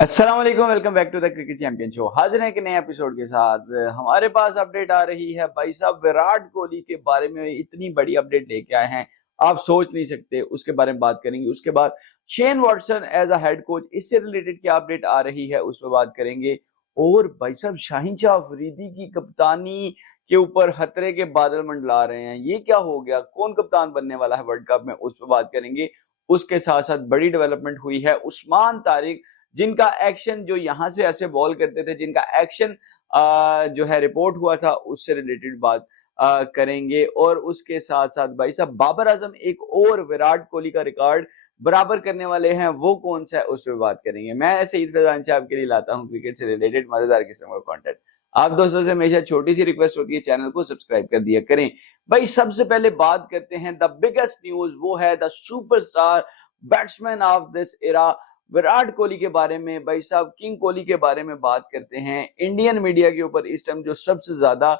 अस्सलाम वालेकुम, welcome back to the cricket champion show. हाजिर है एक नए एपिसोड के साथ। हमारे पास अपडेट आ रही है भाई साहब, विराट कोहली के बारे में इतनी बड़ी अपडेट लेके आए हैं, आप सोच नहीं सकते। उसके बारे में बात करेंगे। उसके बाद Shane Watson as a head coach, इससे रिलेटेड क्या अपडेट आ रही है उस पर बात करेंगे। और भाई साहब, शाहिन शाह अफरीदी की कप्तानी के ऊपर खतरे के बादल मंडला रहे हैं। ये क्या हो गया, कौन कप्तान बनने वाला है वर्ल्ड कप में, उस पर बात करेंगे। उसके साथ साथ बड़ी डेवलपमेंट हुई है, उस्मान तारिक जिनका एक्शन, जो यहां से ऐसे बॉल करते थे, जिनका एक्शन जो है रिपोर्ट हुआ था, उससे रिलेटेड बात करेंगे। और उसके साथ साथ भाई साहब, बाबर आजम एक और विराट कोहली का रिकॉर्ड बराबर करने वाले हैं, वो कौन सा है उस पर बात करेंगे। मैं ऐसे ईद फैजान से आपके लिए लाता हूं क्रिकेट से रिलेटेड मजेदार किस्म का कंटेंट। आप दोस्तों से हमेशा छोटी सी रिक्वेस्ट होती है, चैनल को सब्सक्राइब कर दिया करें। भाई सबसे पहले बात करते हैं द बिगेस्ट न्यूज, वो है the superstar batsman of this era Virat Kohli के बारे में। भाई साहब, किंग कोहली के बारे में बात करते हैं। इंडियन मीडिया के ऊपर इस टाइम जो सबसे ज्यादा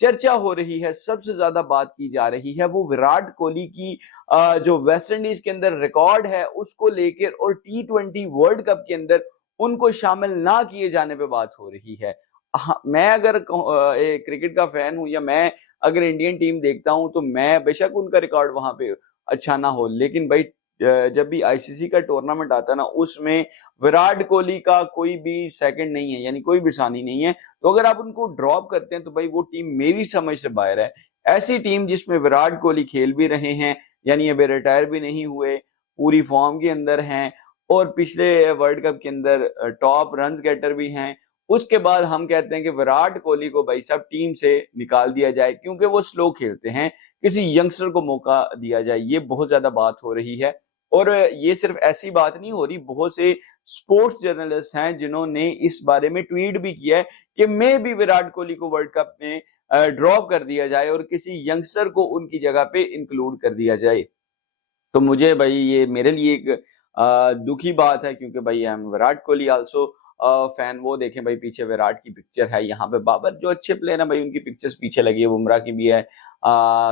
चर्चा हो रही है, सबसे ज्यादा बात की जा रही है, वो विराट कोहली की जो वेस्ट इंडीज के अंदर रिकॉर्ड है उसको लेकर, और T20 वर्ल्ड कप के अंदर उनको शामिल ना किए जाने पे बात हो रही है। हाँ, मैं अगर क्रिकेट का फैन हूं, या मैं अगर इंडियन टीम देखता हूं, तो मैं बेशक उनका रिकॉर्ड वहां पे अच्छा ना हो, लेकिन भाई जब भी आईसीसी का टूर्नामेंट आता है ना, उसमें विराट कोहली का कोई भी सेकंड नहीं है, यानी कोई भी सानी नहीं है। तो अगर आप उनको ड्रॉप करते हैं तो भाई वो टीम मेरी समझ से बाहर है। ऐसी टीम जिसमें विराट कोहली खेल भी रहे हैं, यानी अभी रिटायर भी नहीं हुए, पूरी फॉर्म के अंदर हैं, और पिछले वर्ल्ड कप के अंदर टॉप रन गेटर भी हैं। उसके बाद हम कहते हैं कि विराट कोहली को भाई साहब टीम से निकाल दिया जाए, क्योंकि वो स्लो खेलते हैं, किसी यंगस्टर को मौका दिया जाए। ये बहुत ज्यादा बात हो रही है। और ये सिर्फ ऐसी बात नहीं हो रही, बहुत से स्पोर्ट्स जर्नलिस्ट हैं जिन्होंने इस बारे में ट्वीट भी किया है कि मैं भी विराट कोहली को वर्ल्ड कप में ड्रॉप कर दिया जाए और किसी यंगस्टर को उनकी जगह पे इंक्लूड कर दिया जाए। तो मुझे भाई, ये मेरे लिए एक दुखी बात है, क्योंकि भाई हम विराट कोहली आल्सो फैन। वो देखें भाई, पीछे विराट की पिक्चर है, यहाँ पे बाबर जो अच्छे प्लेयर हैं भाई उनकी पिक्चर्स पीछे लगी है, बुमराह की भी है,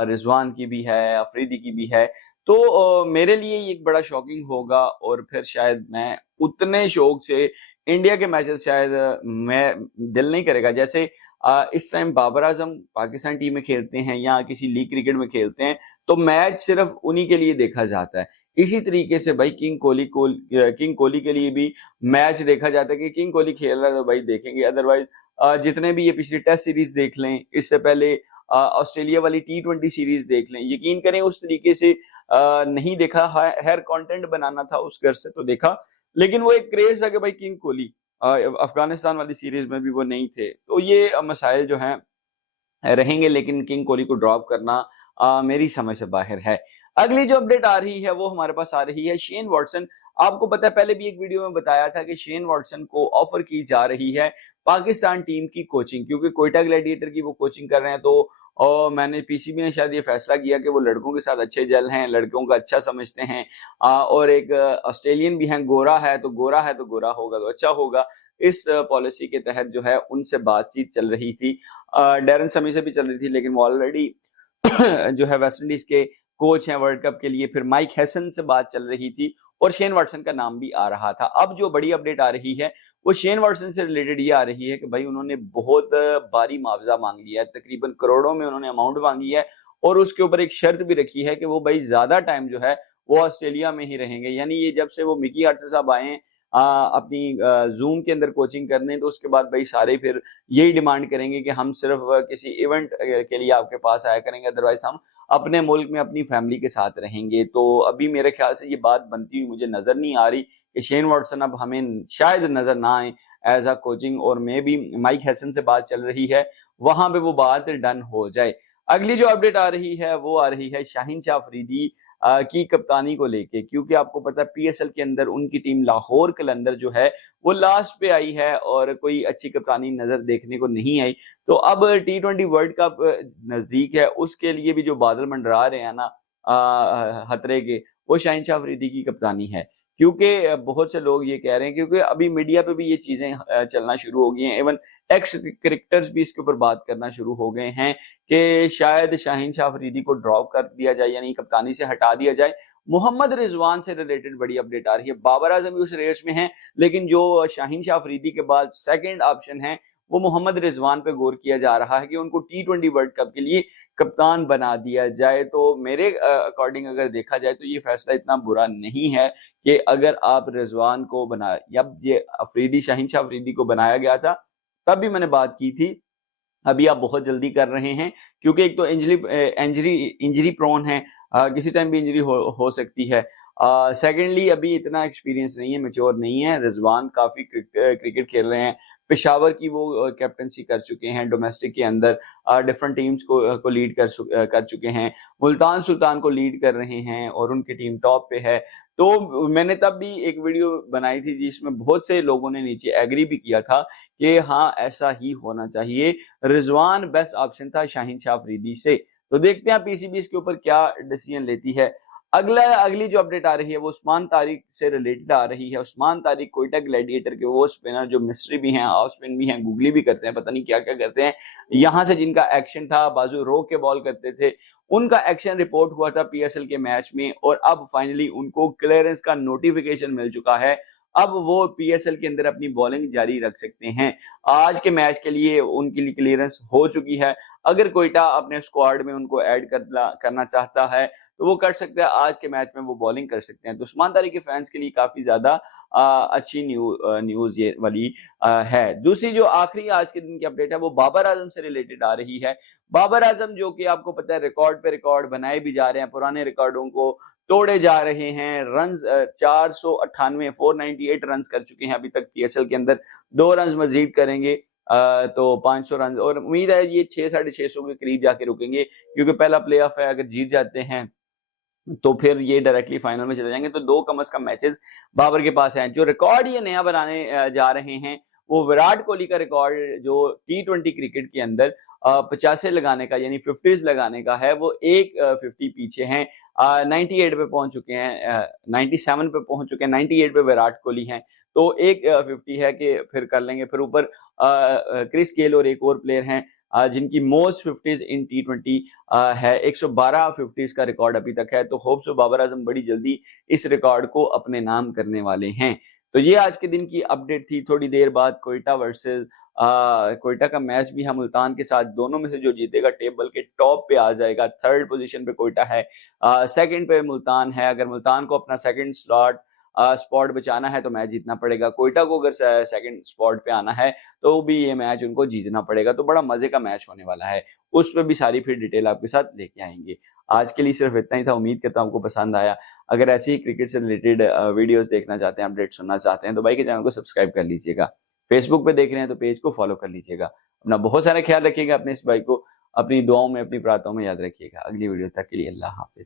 रिजवान की भी है, अफरीदी की भी है। तो मेरे लिए ये एक बड़ा शॉकिंग होगा, और फिर शायद मैं उतने शौक से इंडिया के मैचेस शायद मैं दिल नहीं करेगा। जैसे इस टाइम बाबर आजम पाकिस्तान टीम में खेलते हैं या किसी लीग क्रिकेट में खेलते हैं, तो मैच सिर्फ उन्हीं के लिए देखा जाता है। इसी तरीके से भाई किंग कोहली के लिए भी मैच देखा जाता है कि किंग कोहली खेल रहा है तो भाई देखेंगे। अदरवाइज जितने भी ये पिछली टेस्ट सीरीज देख लें, इससे पहले ऑस्ट्रेलिया वाली T20 सीरीज देख लें, यकीन करें उस तरीके से नहीं देखा। हर कंटेंट बनाना था उस घर से तो देखा, लेकिन वो एक क्रेज था कि भाई किंग कोहली, अफगानिस्तान वाली सीरीज में भी वो नहीं थे। तो ये मसाइल जो हैं रहेंगे, लेकिन किंग कोहली को ड्रॉप करना मेरी समझ से बाहर है। अगली जो अपडेट आ रही है वो हमारे पास आ रही है शेन वॉटसन। आपको पता है, पहले भी एक वीडियो में बताया था कि शेन वॉटसन को ऑफर की जा रही है पाकिस्तान टीम की कोचिंग, क्योंकि कोयटा ग्लैडिएटर की वो कोचिंग कर रहे हैं। तो मैंने पीसीबी ने शायद ये फैसला किया कि वो लड़कों के साथ अच्छे जल हैं, लड़कों का अच्छा समझते हैं। और एक ऑस्ट्रेलियन भी है, गोरा है, तो गोरा है तो गोरा होगा तो अच्छा होगा। इस पॉलिसी के तहत जो है उनसे बातचीत चल रही थी, डैरन समी से भी चल रही थी, लेकिन वो ऑलरेडी जो है वेस्ट इंडीज के कोच हैं वर्ल्ड कप के लिए। फिर माइक हैसन से बात चल रही थी, और शेन वाटसन का नाम भी आ रहा था। अब जो बड़ी अपडेट आ रही है वो शेन वाटसन से रिलेटेड ये आ रही है कि भाई उन्होंने बहुत भारी मुआवजा मांग लिया है, तकरीबन करोड़ों में उन्होंने अमाउंट मांगी है। और उसके ऊपर एक शर्त भी रखी है कि वो भाई ज्यादा टाइम जो है वो ऑस्ट्रेलिया में ही रहेंगे। यानी ये जब से वो मिकी आर्टर साहब आए हैं अपनी जूम के अंदर कोचिंग करने, तो उसके बाद भाई सारे फिर यही डिमांड करेंगे कि हम सिर्फ किसी इवेंट के लिए आपके पास आया करेंगे, अदरवाइज हम अपने मुल्क में अपनी फैमिली के साथ रहेंगे। तो अभी मेरे ख्याल से ये बात बनती हुई मुझे नजर नहीं आ रही कि शेन वॉटसन अब हमें शायद नजर ना आए एज अ कोचिंग, और मे भी माइक हैसन से बात चल रही है, वहां पे वो बात डन हो जाए। अगली जो अपडेट आ रही है वो आ रही है शाहिन शाह अफरीदी की कप्तानी को लेके, क्योंकि आपको पता है पीएसएल के अंदर उनकी टीम लाहौर कलंदर जो है वो लास्ट पे आई है, और कोई अच्छी कप्तानी नजर देखने को नहीं आई। तो अब T20 वर्ल्ड कप नजदीक है, उसके लिए भी जो बादल मंडरा रहे हैं ना खतरे के, वो शाहिन शाह अफरीदी की कप्तानी है। क्योंकि बहुत से लोग ये कह रहे हैं, क्योंकि अभी मीडिया पे भी ये चीजें चलना शुरू हो गई हैं, इवन एक्स क्रिकेटर्स भी इसके ऊपर बात करना शुरू हो गए हैं कि शायद शाहिन शाह अफरीदी को ड्रॉप कर दिया जाए, यानी कप्तानी से हटा दिया जाए। मोहम्मद रिजवान से रिलेटेड बड़ी अपडेट आ रही है। बाबर आजम भी उस रेस में हैं, लेकिन जो शाहीन शाह अफरीदी के बाद सेकंड ऑप्शन है वो मोहम्मद रिजवान पे गौर किया जा रहा है कि उनको T20 वर्ल्ड कप के लिए कप्तान बना दिया जाए। तो मेरे अकॉर्डिंग अगर देखा जाए तो ये फैसला इतना बुरा नहीं है कि अगर आप रिजवान को बना, या ये अफरीदी, शाहीन शाह अफरीदी को बनाया गया था तब भी मैंने बात की थी, अभी आप बहुत जल्दी कर रहे हैं क्योंकि एक तो इंजरी प्रोन है, किसी टाइम भी इंजरी हो सकती है। सेकेंडली अभी इतना एक्सपीरियंस नहीं है, मेच्योर नहीं है। रिजवान काफी क्रिकेट खेल रहे हैं, पेशावर की वो कैप्टनसी कर चुके हैं, डोमेस्टिक के अंदर डिफरेंट टीम्स को लीड कर चुके हैं, मुल्तान सुल्तान को लीड कर रहे हैं और उनकी टीम टॉप पे है। तो मैंने तब भी एक वीडियो बनाई थी जिसमें बहुत से लोगों ने नीचे एग्री भी किया था कि हाँ ऐसा ही होना चाहिए, रिजवान बेस्ट ऑप्शन था शाहीन शाह अफरीदी से। तो देखते हैं पीसीबी इसके ऊपर क्या डिसीजन लेती है। अगली जो अपडेट आ रही है वो उस्मान तारिक से रिलेटेड आ रही है। उस्मान तारिक कोयटा ग्लैडिएटर के वो स्पिनर जो मिस्ट्री भी हैं, ऑफ स्पिन भी हैं, गूगली भी करते हैं, पता नहीं क्या क्या करते हैं, यहाँ से जिनका एक्शन था, बाजू रो के बॉल करते थे, उनका एक्शन रिपोर्ट हुआ था पीएसएल के मैच में और अब फाइनली उनको क्लियरेंस का नोटिफिकेशन मिल चुका है। अब वो पीएसएल के अंदर अपनी बॉलिंग जारी रख सकते हैं। आज के मैच के लिए उनके लिए क्लियरेंस हो चुकी है। अगर कोयटा अपने स्क्वाड में उनको ऐड करना चाहता है तो वो कर सकते हैं, आज के मैच में वो बॉलिंग कर सकते हैं। तो उस्मान तारिक के फैंस के लिए काफी ज्यादा अच्छी न्यूज ये वाली है। दूसरी जो आखिरी आज के दिन की अपडेट है वो बाबर आजम से रिलेटेड आ रही है। बाबर आजम जो कि आपको पता है रिकॉर्ड पे रिकॉर्ड बनाए भी जा रहे हैं, पुराने रिकॉर्डों को तोड़े जा रहे हैं। रन 498 रन कर चुके हैं अभी तक पीएसएल के अंदर, 2 रन मजीद करेंगे तो 500 रन, और उम्मीद है ये 600-650 के करीब जाके रुकेंगे क्योंकि पहला प्ले ऑफ है, अगर जीत जाते हैं तो फिर ये डायरेक्टली फाइनल में चले जाएंगे। तो 2 कम से कम मैचेस बाबर के पास हैं। जो रिकॉर्ड ये नया बनाने जा रहे हैं वो विराट कोहली का रिकॉर्ड जो T20 क्रिकेट के अंदर 50 लगाने का यानी 50s लगाने का है, वो एक 50 पीछे हैं। 98 पे पहुंच चुके हैं, 97 पे पहुंच चुके हैं, 98 पे विराट कोहली हैं। तो एक 50 है कि फिर कर लेंगे। फिर ऊपर क्रिस गेल और एक और प्लेयर हैं जिनकी मोस्ट 50s इन T20 है, 112 50s का रिकॉर्ड अभी तक है। तो होप सो बाबर आजम बड़ी जल्दी इस रिकॉर्ड को अपने नाम करने वाले हैं। तो ये आज के दिन की अपडेट थी। थोड़ी देर बाद कोयटा वर्सेस कोयटा का मैच भी है मुल्तान के साथ, दोनों में से जो जीतेगा टेबल के टॉप पे आ जाएगा। 3rd पोजीशन पे कोयटा है, 2nd पे मुल्तान है। अगर मुल्तान को अपना 2nd स्पॉट बचाना है तो मैच जीतना पड़ेगा। कोयटा को अगर 2nd स्पॉट पे आना है तो भी ये मैच उनको जीतना पड़ेगा। तो बड़ा मजे का मैच होने वाला है, उस पर भी सारी फिर डिटेल आपके साथ लेके आएंगे। आज के लिए सिर्फ इतना ही था, उम्मीद करता हूँ आपको पसंद आया। अगर ऐसे ही क्रिकेट से रिलेटेड वीडियोस देखना चाहते हैं, अपडेट सुनना चाहते हैं तो भाई के चैनल को सब्सक्राइब कर लीजिएगा। फेसबुक पे देख रहे हैं तो पेज को फॉलो कर लीजिएगा। अपना बहुत सारा ख्याल रखिएगा, अपने इस भाई को अपनी दुआओं में, अपनी प्रार्थनाओं में याद रखिएगा। अगली वीडियो तक के लिए अल्लाह हाफिज।